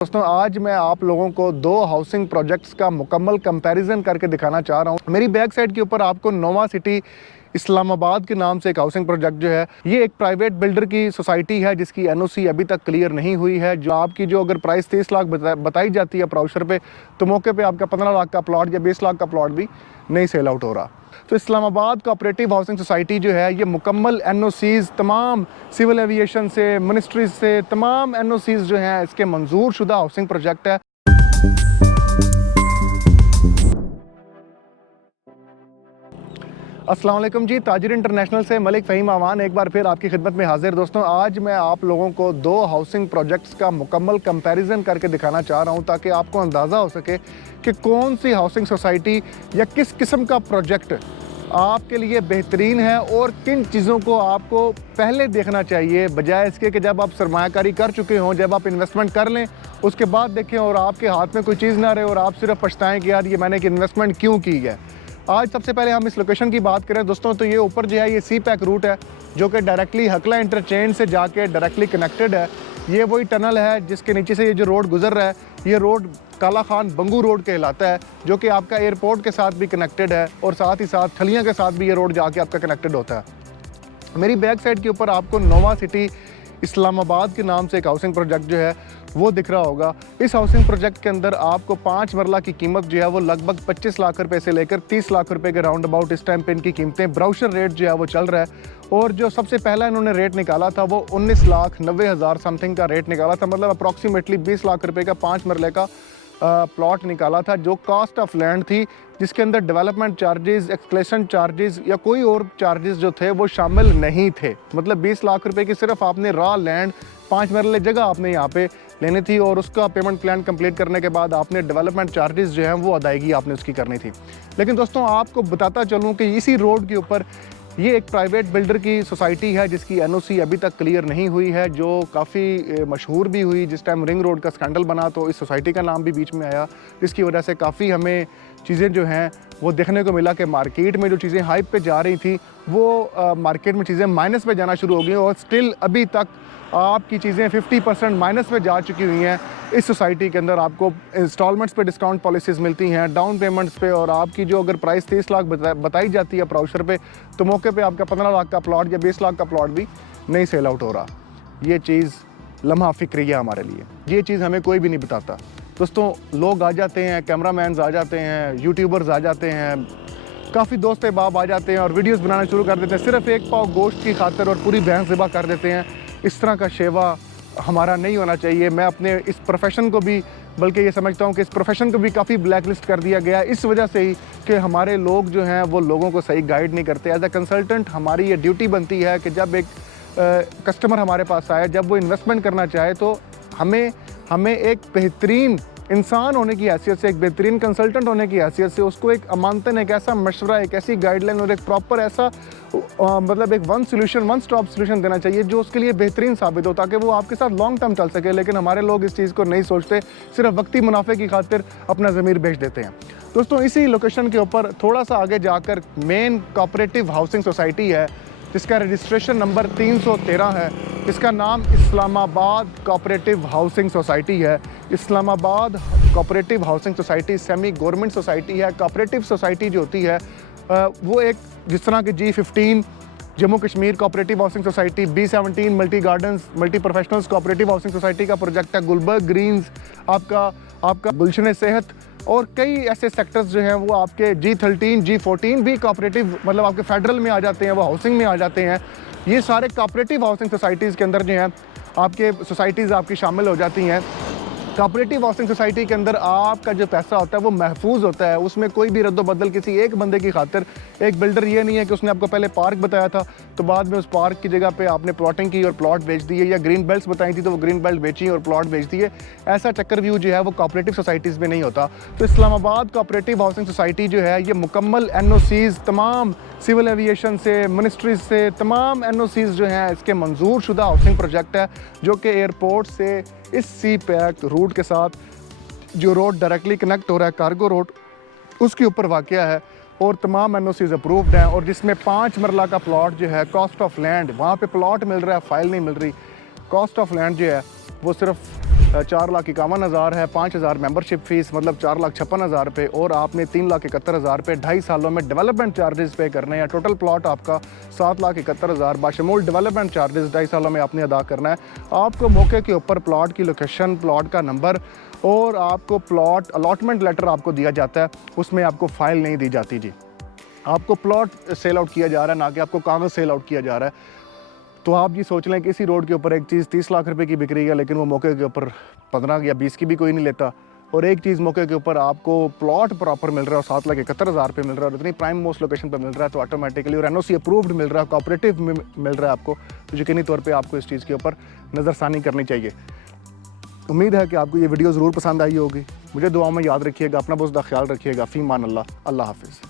दोस्तों आज मैं आप लोगों को दो हाउसिंग प्रोजेक्ट्स का मुकम्मल कंपैरिजन करके दिखाना चाह रहा हूँ। मेरी बैक साइड के ऊपर आपको नोवा सिटी इस्लामाबाद के नाम से एक हाउसिंग प्रोजेक्ट जो है, ये एक प्राइवेट बिल्डर की सोसाइटी है जिसकी एनओसी अभी तक क्लियर नहीं हुई है। जो आपकी जो अगर प्राइस 30 लाख बताई जाती है ब्राउचर पे, तो मौके पे आपका 15 लाख का प्लॉट या 20 लाख का प्लॉट भी नहीं सेल आउट हो रहा। तो इस्लामाबाद कोऑपरेटिव हाउसिंग सोसाइटी जो है, ये मुकम्मल एनओसीज़ तमाम सिविल एविएशन से, मिनिस्ट्रीज से तमाम एनओसीज़ जो हैं इसके मंजूर शुदा हाउसिंग प्रोजेक्ट है। अस्सलाम वालेकुम जी, ताजिर इंटरनेशनल से मलिक फ़हीम आवान एक बार फिर आपकी खिदमत में हाजिर। दोस्तों आज मैं आप लोगों को दो हाउसिंग प्रोजेक्ट्स का मुकम्मल कंपैरिजन करके दिखाना चाह रहा हूं, ताकि आपको अंदाज़ा हो सके कि कौन सी हाउसिंग सोसाइटी या किस किस्म का प्रोजेक्ट आपके लिए बेहतरीन है और किन चीज़ों को आपको पहले देखना चाहिए, बजाय इसके कि जब आप सरमायाकारी कर चुके हों, जब आप इन्वेस्टमेंट कर लें उसके बाद देखें और आपके हाथ में कोई चीज़ ना रहे और आप सिर्फ पछताएँ कि यार ये मैंने एक इन्वेस्टमेंट क्यों की है। आज सबसे पहले हम इस लोकेशन की बात करें दोस्तों, तो ये ऊपर जो है ये सी पैक रूट है जो कि डायरेक्टली हकला इंटरचेंज से जाके डायरेक्टली कनेक्टेड है। ये वही टनल है जिसके नीचे से ये जो रोड गुजर रहा है, ये रोड काला खान बंगू रोड कहलाता है, जो कि आपका एयरपोर्ट के साथ भी कनेक्टेड है और साथ ही साथ ठलियाँ के साथ भी ये रोड जाके आपका कनेक्टेड होता है। मेरी बैक साइड के ऊपर आपको नोवा सिटी इस्लामाबाद के नाम से एक हाउसिंग प्रोजेक्ट जो है वो दिख रहा होगा। इस हाउसिंग प्रोजेक्ट के अंदर आपको 5 मरला की कीमत जो है वो लगभग 25 लाख रुपए से लेकर 30 लाख रुपए के राउंड अबाउट इस टाइम पे इनकी कीमतें, ब्राउचर रेट जो है वो चल रहा है। और जो सबसे पहला इन्होंने रेट निकाला था वो 19,90,000 समथिंग का रेट निकाला था, मतलब अप्रॉक्सीमेटली 20 लाख रुपए का 5 मरले का प्लॉट निकाला था, जो कॉस्ट ऑफ लैंड थी, जिसके अंदर डेवलपमेंट चार्जेस, एक्सप्लेशन चार्जेस या कोई और चार्जेस जो थे वो शामिल नहीं थे। मतलब 20 लाख रुपए की सिर्फ आपने रॉ लैंड 5 मरले जगह आपने यहाँ पे लेनी थी और उसका पेमेंट प्लान कंप्लीट करने के बाद आपने डेवलपमेंट चार्जेस जो हैं वो अदायगी आपने उसकी करनी थी। लेकिन दोस्तों आपको बताता चलूँ कि इसी रोड के ऊपर ये एक प्राइवेट बिल्डर की सोसाइटी है जिसकी एनओसी अभी तक क्लियर नहीं हुई है, जो काफ़ी मशहूर भी हुई। जिस टाइम रिंग रोड का स्कैंडल बना तो इस सोसाइटी का नाम भी बीच में आया, जिसकी वजह से काफ़ी हमें चीज़ें जो हैं वो देखने को मिला कि मार्केट में जो चीज़ें हाइप पे जा रही थी वो मार्केट में चीज़ें माइनस पे जाना शुरू हो गई और स्टिल अभी तक आपकी चीज़ें 50% माइनस पे जा चुकी हुई हैं। इस सोसाइटी के अंदर आपको इंस्टॉलमेंट्स पे डिस्काउंट पॉलिसीज़ मिलती हैं, डाउन पेमेंट्स पे, और आपकी जो अगर प्राइस 30 लाख बताई जाती है ब्राउचर पे, तो मौके पे आपका 15 लाख का प्लॉट या 20 लाख का प्लॉट भी नहीं सेल आउट हो रहा। ये चीज़ लम्हा फ़िक्रिया हमारे लिए, ये चीज़ हमें कोई भी नहीं बताता। दोस्तों लोग आ जाते हैं, कैमरामैन्स आ जाते हैं, यूट्यूबर्स आ जाते हैं, काफ़ी दोस्त अहबाब आ जाते हैं और वीडियोस बनाना शुरू कर देते हैं सिर्फ एक पाव गोश्त की खातिर और पूरी भैंस ज़िबा कर देते हैं। इस तरह का शेवा हमारा नहीं होना चाहिए। मैं अपने इस प्रोफेशन को भी, बल्कि ये समझता हूँ कि इस प्रोफेशन को भी काफ़ी ब्लैक लिस्ट कर दिया गया इस वजह से ही कि हमारे लोग जो हैं वो लोगों को सही गाइड नहीं करते। एज ए कंसल्टेंट हमारी ये ड्यूटी बनती है कि जब एक कस्टमर हमारे पास आए, जब वो इन्वेस्टमेंट करना चाहे, तो हमें एक बेहतरीन इंसान होने की हैसियत से, एक बेहतरीन कंसल्टेंट होने की हैसियत से उसको एक अमानतन, एक ऐसा मशवरा, एक ऐसी गाइडलाइन और एक प्रॉपर ऐसा मतलब एक वन स्टॉप सोल्यूशन देना चाहिए जो उसके लिए बेहतरीन साबित हो, ताकि वो आपके साथ लॉन्ग टर्म चल सके। लेकिन हमारे लोग इस चीज़ को नहीं सोचते, सिर्फ वक्ती मुनाफे की खातिर अपना ज़मीर बेच देते हैं। दोस्तों इसी लोकेशन के ऊपर थोड़ा सा आगे जाकर मेन कोऑपरेटिव हाउसिंग सोसाइटी है जिसका रजिस्ट्रेशन नंबर 313 है। इसका नाम इस्लामाबाद कोऑपरेटिव हाउसिंग सोसाइटी है। Islamabad cooperative housing society semi government society है। कोऑपरेटिव सोसाइटी जो होती है वो एक, जिस तरह की G15 Jammu Kashmir cooperative housing society, B17 multi gardens multi professionals cooperative housing society का प्रोजेक्ट है, गुलबर्ग ग्रीन्स, आपका गुलशन सेहत और कई ऐसे सेक्टर्स जो हैं वो आपके G13 G14 भी कोऑपरेटिव, मतलब आपके फेडरल में आ जाते हैं, वो हाउसिंग में आ जाते हैं। ये सारे कोऑपरेटिव हाउसिंग सोसाइटीज़ के अंदर जो हैं आपके सोसाइटीज़ आपकी शामिल हो जाती हैं। कोऑपरेटिव हाउसिंग सोसाइटी के अंदर आपका जो पैसा होता है वो महफूज होता है, उसमें कोई भी रद्द-बदल किसी एक बंदे की खातिर। एक बिल्डर ये नहीं है कि उसने आपको पहले पार्क बताया था तो बाद में उस पार्क की जगह पे आपने प्लॉटिंग की और प्लॉट बेच दिए, या ग्रीन बेल्ट्स बताई थी तो वो ग्रीन बेल्ट बेची और प्लॉट बेच दिए। ऐसा चक्कर व्यू जो है वो कोऑपरेटिव सोसाइटीज़ में नहीं होता। तो इस्लामाबाद कोऑपरेटिव हाउसिंग सोसाइटी जो है ये मुकम्मल एनओसीज़ तमाम सिविल एविएशन से, मिनिस्ट्रीज से तमाम एनओसीज़ जो हैं इसके मंजूर शुदा हाउसिंग प्रोजेक्ट है, जो कि एयरपोर्ट से इस सी पैक रूट के साथ जो रोड डायरेक्टली कनेक्ट हो रहा है, कार्गो रोड, उसके ऊपर वाक़या है और तमाम एनओसीज़ अप्रूव्ड हैं। और जिसमें 5 मरला का प्लॉट जो है, कॉस्ट ऑफ लैंड वहाँ पे प्लॉट मिल रहा है, फाइल नहीं मिल रही। कॉस्ट ऑफ लैंड जो है वो सिर्फ 4,51,000 है, 5,000 मेंबरशिप फ़ीस मतलब 4,56,000 रुपये, और आपने 3,71,000 रुपये 2.5 सालों में डेवलपमेंट चार्जेस पे करने हैं। टोटल प्लॉट आपका 7,71,000 बाशमूल डेवलपमेंट चार्जेस 2.5 सालों में आपने अदा करना है। आपको मौके के ऊपर प्लॉट की लोकेशन, प्लॉट का नंबर और आपको प्लॉट अलॉटमेंट लेटर आपको दिया जाता है, उसमें आपको फ़ाइल नहीं दी जाती जी। आपको प्लॉट सेल आउट किया जा रहा है, ना कि आपको कागज़ सेल आउट किया जा रहा है। तो आप ये सोच लें कि इसी रोड के ऊपर एक चीज़ 30 लाख रुपए की बिक रही है, लेकिन वो मौके के ऊपर 15 या 20 की भी कोई नहीं लेता, और एक चीज़ मौके के ऊपर आपको प्लॉट प्रॉपर मिल रहा है और 7,71,000 रुपये मिल रहा है और इतनी प्राइम मोस्ट लोकेशन पर मिल रहा है, तो ऑटोमेटिकली और NOC अप्रूव्ड मिल रहा है, कोऑपरेटिव मिल रहा है आपको, तो यकीनी तौर पे आपको इस चीज़ के ऊपर नज़रसानी करनी चाहिए। उम्मीद है कि आपको ये वीडियो ज़रूर पसंद आई होगी। मुझे दुआ में याद रखिएगा, अपना बहुत ज़्यादा ख्याल रखिएगा। फ़ी मान अल्लाह, अल्लाह हाफ़िज़।